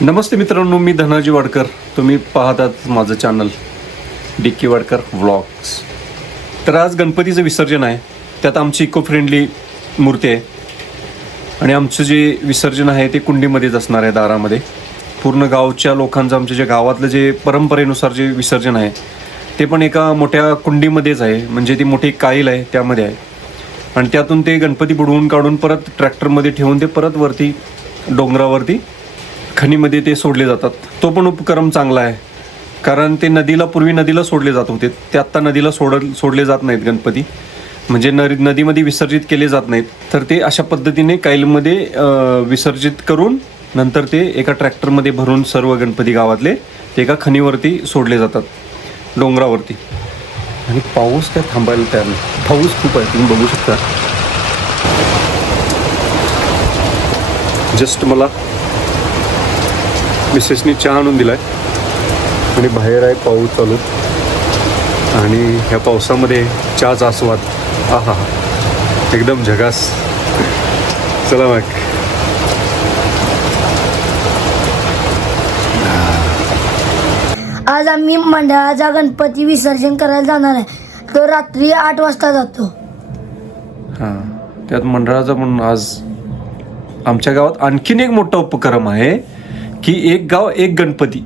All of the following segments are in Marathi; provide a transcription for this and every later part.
नमस्ते मित्रांनो मी धनाजी वाडकर. तुम्ही पाहतात माझं चॅनल डिक्की वाडकर व्लॉग्स तर आज गणपतीचं विसर्जन आहे. त्यात आमची इको फ्रेंडली मूर्ती आहे. आणि आमचं जे विसर्जन आहे ते कुंडीमध्येच असणार आहे दारामध्ये. पूर्ण गावच्या लोकांचं आमच्या जे गावातलं जे परंपरेनुसार जे विसर्जन आहे ते पण एका मोठ्या कुंडीमध्येच आहे. म्हणजे ती मोठी काईल आहे त्यामध्ये आहे. आणि त्यातून ते गणपती बुडवून काढून परत ट्रॅक्टरमध्ये ठेवून ते परत वरती डोंगरावरती खणीमध्ये ते सोडले जातात. तो पण उपक्रम चांगला आहे. कारण ते नदीला पूर्वी नदीला सोडले जात होते. ते आत्ता नदीला सोड सोडले जात नाहीत गणपती. म्हणजे न नदीमध्ये विसर्जित केले जात नाहीत. तर ते अशा पद्धतीने कैलमध्ये विसर्जित करून नंतर ते एका ट्रॅक्टरमध्ये भरून सर्व गणपती गावातले ते एका खणीवरती सोडले जातात. डोंगरावरती. आणि पाऊस काय थांबायला तयार नाही. पाऊस खूप आहे. तुम्ही बघू शकता. जस्ट मला मिसेसनी चहा आणून दिलाय. आणि बाहेर आहे पाऊस चालू. आणि ह्या पावसामध्ये चहाचा आस्वाद. हा हा एकदम झगास. चला मग. आज आम्ही मंडळाचा गणपती विसर्जन करायला जाणार आहे. तो रात्री आठ वाजता जातो. हां. त्यात मंडळाचा पण आज आमच्या गावात आणखीन एक मोठा उपक्रम आहे. की एक गाव एक गणपती.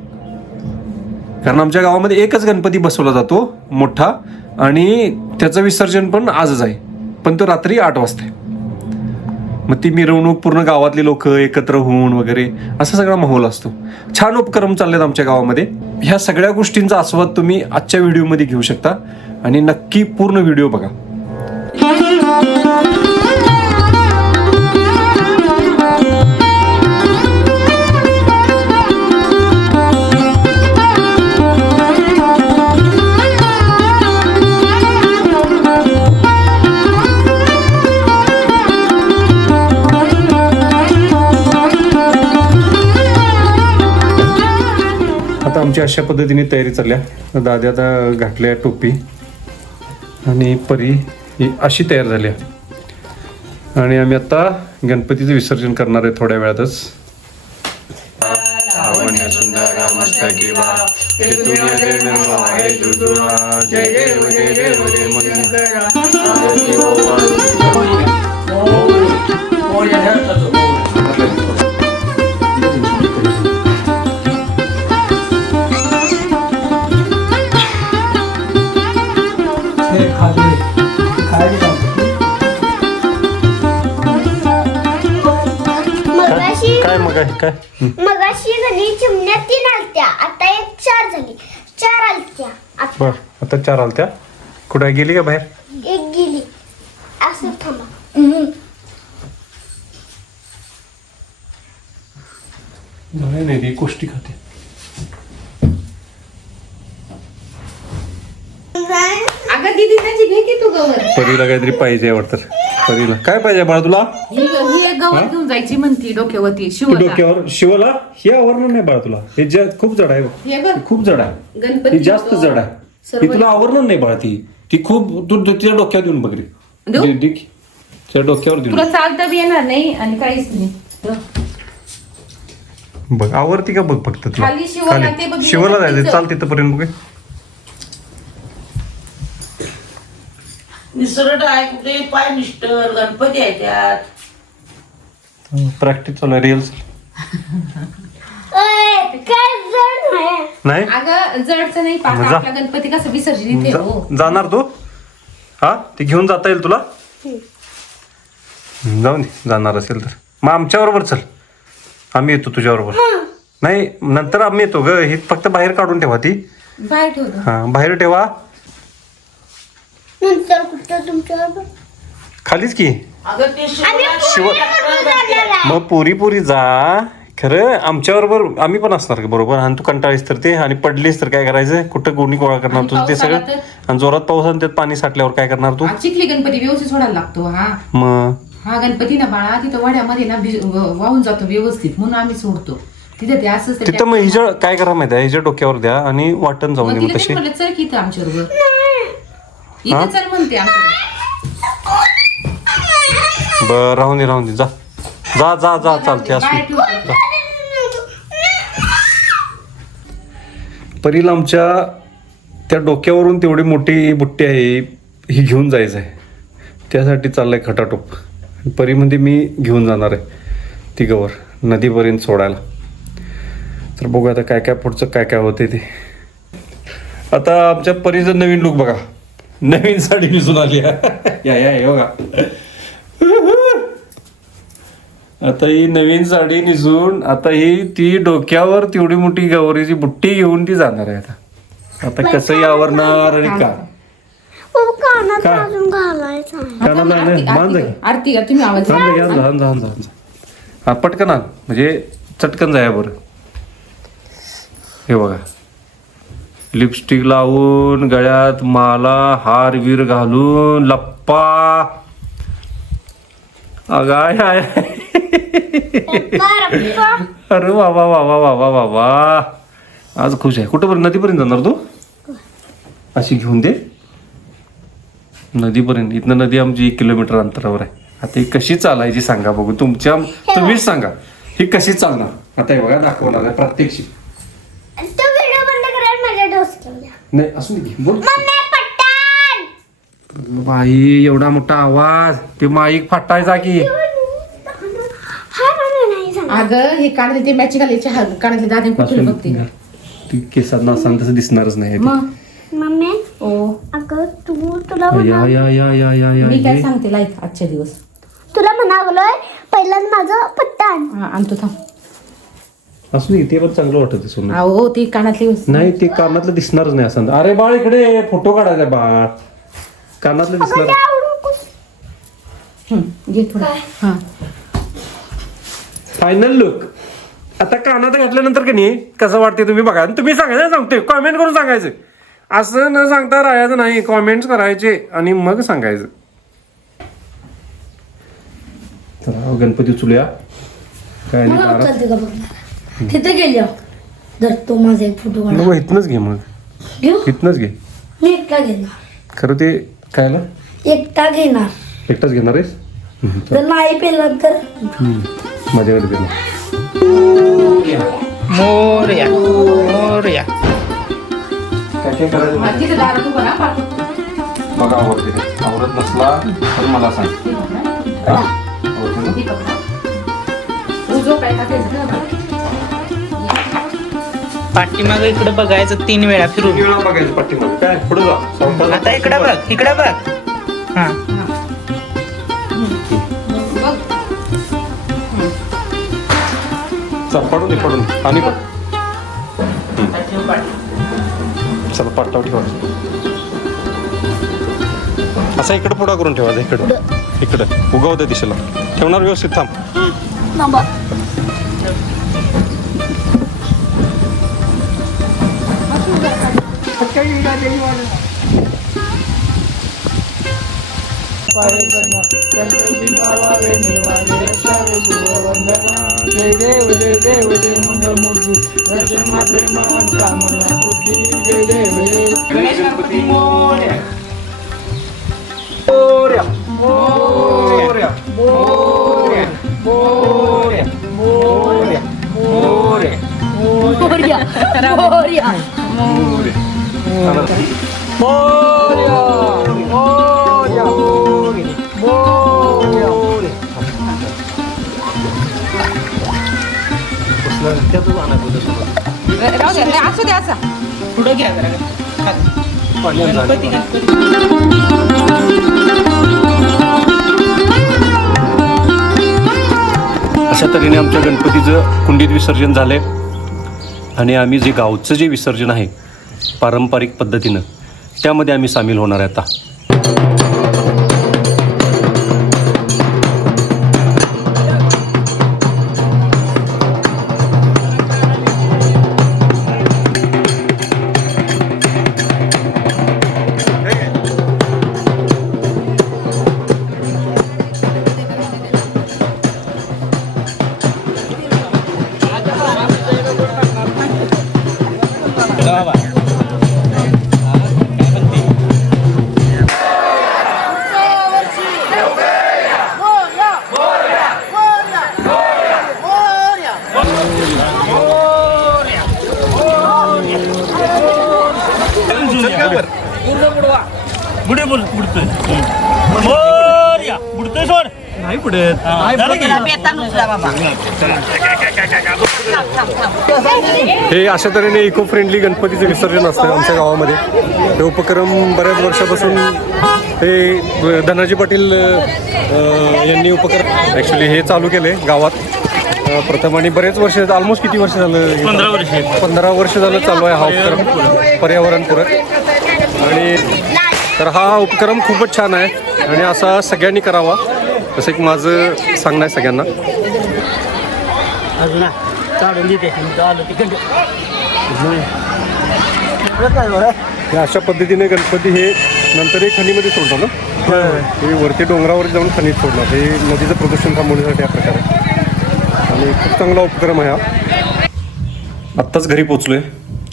कारण आमच्या गावामध्ये एकच गणपती बसवला जातो मोठा आणि त्याचं विसर्जन पण आजच आहे. पण तो रात्री आठ वाजता आहे. मग ती मिरवणूक पूर्ण गावातले लोक एकत्र होऊन वगैरे असा सगळा माहोल असतो. छान उपक्रम चाललेत आमच्या गावामध्ये. ह्या सगळ्या गोष्टींचा आस्वाद तुम्ही आजच्या व्हिडिओमध्ये घेऊ शकता. आणि नक्की पूर्ण व्हिडिओ बघा. आमची अशा पद्धतीने तयारी चालल्या दादा आता घातल्या टोपी आणि परी ही अशी तयार झाली आणि आम्ही आता गणपतीचं विसर्जन करणार आहे थोड्या वेळातच जय काय मग काय काय? मगाशी गणी चिमण्या तीन आलत्या. आता एक चार झाली. चार आलत्या. आता बर आता चार आलत्या. कुठे गेली का बाहेर? एक गेली. असं थांबा. नाही नाही ती गोष्टी खाते. अगं दीदी त्याची घे की तू गवर परीला काहीतरी पाहिजे वाटतं. परीला. काय पाहिजे बाळा तुला? ही ही गवर घेऊन जायची म्हणती डोक्यावरती तू शिवला. डोक्यावर शिवला? हे आवरणं नाही बाळा तुला हे जे खूप जड आहे बघ. हे बघ. खूप जड आहे. गणपती जास्त. जड आहे. सर्व ती तुला आवरणं नाही बाळा ती. ती खूप तू तू तिच्या डोक्यावर देऊन बघ रे. देऊ? दे- दे की. तिच्या डोक्यावर देऊन तुला चालता बी येणार नाही आणि काहीच नाही. बघ आवरती का बघ फक्त तुला? खाली शिवाला ते बघ, शिवाला जायचं. चाल तिथपर्यंत बघ निसरट आहे कुठे? पाय निष्ठर. गणपती आहे त्यात. प्रॅक्टिस चालू आहे. रिअल्स नाही? अगं जडचं नाही पाहता मजा. आपला गणपती कसं विसर्जन इथे हो. जा- जाणार तू? हा? ती घेऊन जाता येईल तुला? जाऊन दे. जाणार असेल तर. मग आमच्या बरोबर चल. आम्ही येतो तुझ्या बरोबर नाही नंतर आम्ही येतो ग. ही फक्त बाहेर काढून ठेवा ती. बाहेर ठेवतो. हा बाहेर ठेवा. नंतर कुठं तुमच्याबरोबर? खालीच की? अगं ते शिवला- शिव मग पुरी पुरी जा. खरं आमच्या बरोबर आम्ही पण असणार का बरोबर. आणि तू कंटाळीस तर ते आणि पडलीस तर काय करायचं? कुठं गोणी गोळा करणार आणि ते? पाऊस आला सगळं? आणि जोरात पाऊस आणि त्यात पाणी साठल्यावर काय करणार तू? आज चिखली गणपती व्यवस्थित सोडायला लागतो हा. मग? हा गणपती ना बाळा तिथं वाड्यामध्ये ना भिज- व- वाहून जातो व्यवस्थित. म्हणून आम्ही सोडतो. तिथे ते असंच तिथं मग हिच्या काय करा माहिती आहे? हिच्या डोक्यावर द्या आणि वाटण जाऊन मग दे तिला मग तेच तशी. म्हणलं चल की इथं आमच्या बरोबर इथं चल म्हणते आमच्या बर राहून दे राहून दे. जा. जा जा जा चालते असू ठेवतो. परीला आमच्या त्या डोक्यावरून तेवढी मोठी बुट्टी आहे ही घेऊन जायचं आहे त्यासाठी चाललंय खटाटोप. आणि परीमध्ये मी घेऊन जाणार आहे. ती गवर नदीपर्यंत सोडायला. तर बघू आता काय काय पुढचं काय काय होते ते. आता आमच्या परीचं नवीन लुक बघा. नवीन साडी दिसून आली आहे. या या हे बघा. आता ही नवीन साडी निसून आता ही ती डोक्यावर तेवढी मोठी गौरीची बुट्टी घेऊन ती जाणार आहे आता. आता कसं आवरणार आणि का? कानात काय? अजून घालायचा आहे. कानाला आरती- नाही, मान जा आरती आरती का तुम्ही आवाज हान जा, हान जा, हान जा, हान जा, हान जा. हा पटकन आण. म्हणजे चटकन जाया बरं. हे बघा. लिपस्टिक लावून गळ्यात माला हार वीर घालून लप्पा. अगाय आय पप्पा, पप्पा. अरे बाबा बाबा बाबा बाबा आज खुश आहे. कुठं नदीपर्यंत जाणार तू? अशी घेऊन दे. नदीपर्यंत. इथनं नदी आमची एक किलोमीटर अंतरावर आहे. आता ही कशी चालायची सांगा बघू. तुमच्या तुम्हीच सांगा. ही कशी चालणार? आता हे बघा दाखवणार आहे प्रात्यक्षिक डोसक्याला नाही असू दे. की, बोल बाई एवढा मोठा आवाज. ते माईक फाटायचा की. हा मला नाही सांग अगं हे कानातले ते मॅचिंग घालायचे हा कानातले दादे कुठे बघते? ती केसांना असताना तसं दिसणारच नाही मग? मम्मी? ओ. अगं तू तुला या म्हणा या या या या या मी काय ये. सांगते लाईक आजच्या दिवस. तुला म्हणावलोय पहिल्यांदा माझं पट्टान हा आणतो थांब. असू ते पण चांगलं वाटत सोनं अहो ती कानातली नाही ते कानातलं दिसणारच नाही असं. अरे बाळ इकडे फोटो काढायचा बाळ. कानातलं दिसणार. घे थोडं हा फायनल लुक आता कानात घातल्यानंतर की नाही कसं वाटते तुम्ही बघा. आणि तुम्ही सांगायचं सांगते कॉमेंट करून सांगायचं. असं न सांगता राहायचं नाही. कॉमेंट्स करायचे आणि मग सांगायचं. चला गणपती चुल्या. काय नाही तिथे गेले जर तो माझा एक फोटो इथनच घे मग. इथनच घे. मी एकटा घेणार. खरं ते कायला एकटा घेणार एकटाच घेणार आहेस हम्म. जर नाही पेलं तर माझ्याकडे दे मग. मोरया मोरया काय काय. बघा आवडते नसला तर मला सांग हा? आवडते ना? पाठीमाग इकडे बघायचं तीन वेळा फिरून. वेळा बघायचं पाठीमागे. काय पुढे जा. आता इकडे बघ इकडे बघ. हा. बघ चल पडून दे पडून दे. आणि पण चला पाटावर ठेवायचं असा इकडं पुढा करून ठेवायचा इकडं. इकडं. उगवत्या दिशेला. ठेवणार व्यवस्थित थांब. Ba't kayo yung nagaiwan na? Moria, Moria, Moria, Moria, Moria, Moria, Moria, Moria, Moria. राहू द्या नाही, असू द्या असा पुढे घ्या जरा खाली. गणपती गणपती अशा तऱ्हेने आमच्या गणपतीचं कुंडीत विसर्जन झालंय आणि आम्ही जे गावचं जे विसर्जन आहे पारंपरिक पद्धतीनं. त्यामध्ये आम्ही सामील होणार आहे आता. हे. अशा तऱ्हेने इको फ्रेंडली गणपतीचं विसर्जन असतं आमच्या गावामध्ये. हे उपक्रम बऱ्याच वर्षापासून हे धनाजी पाटील अ, यांनी उपक्रम ॲक्च्युली हे चालू केले गावात. अ, प्रथम आणि बरेच वर्ष ऑलमोस्ट किती वर्ष झालं पंधरा वर्ष. पंधरा वर्ष झालं चालू आहे हा उपक्रम पर्यावरणपूरक आणि तर हा उपक्रम खूपच छान आहे आणि असा सगळ्यांनी करावा असं एक माझं सांगणं आहे सगळ्यांना. हे अशा पद्धतीने गणपती हे नंतर हे खणीमध्ये सोडतात ना? हे वरती डोंगरावर जाऊन खणीत सोडणार हे नदीचं प्रदूषण थांबवण्यासाठी हा प्रकार आहे. आणि खूप चांगला उपक्रम आहे हा. आत्ताच घरी पोचलोय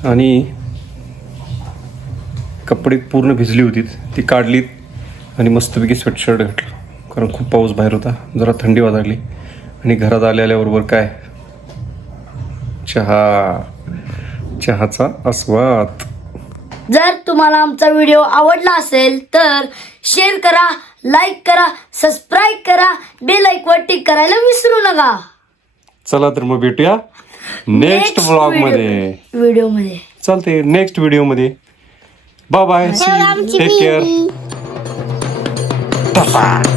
आणि कपडे पूर्ण भिजली होती. ती काढलीत आणि मस्तपैकी स्वेटशर्ट घातलं. कारण खूप पाऊस बाहेर होता. जरा थंडी वाजायली आणि घरात आल्या आल्याबरोबर काय? चहा. चहाचा आस्वाद. जर तुम्हाला आमचा व्हिडिओ आवडला असेल तर शेअर करा लाईक करा सबस्क्राईब करा बेल वर टिक करायला विसरू नका. चला तर मग भेटूया नेक्स्ट व्लॉगमध्ये. व्हिडिओमध्ये. चालते नेक्स्ट व्हिडिओमध्ये. Bye bye. See you. Take care. Ta-ta.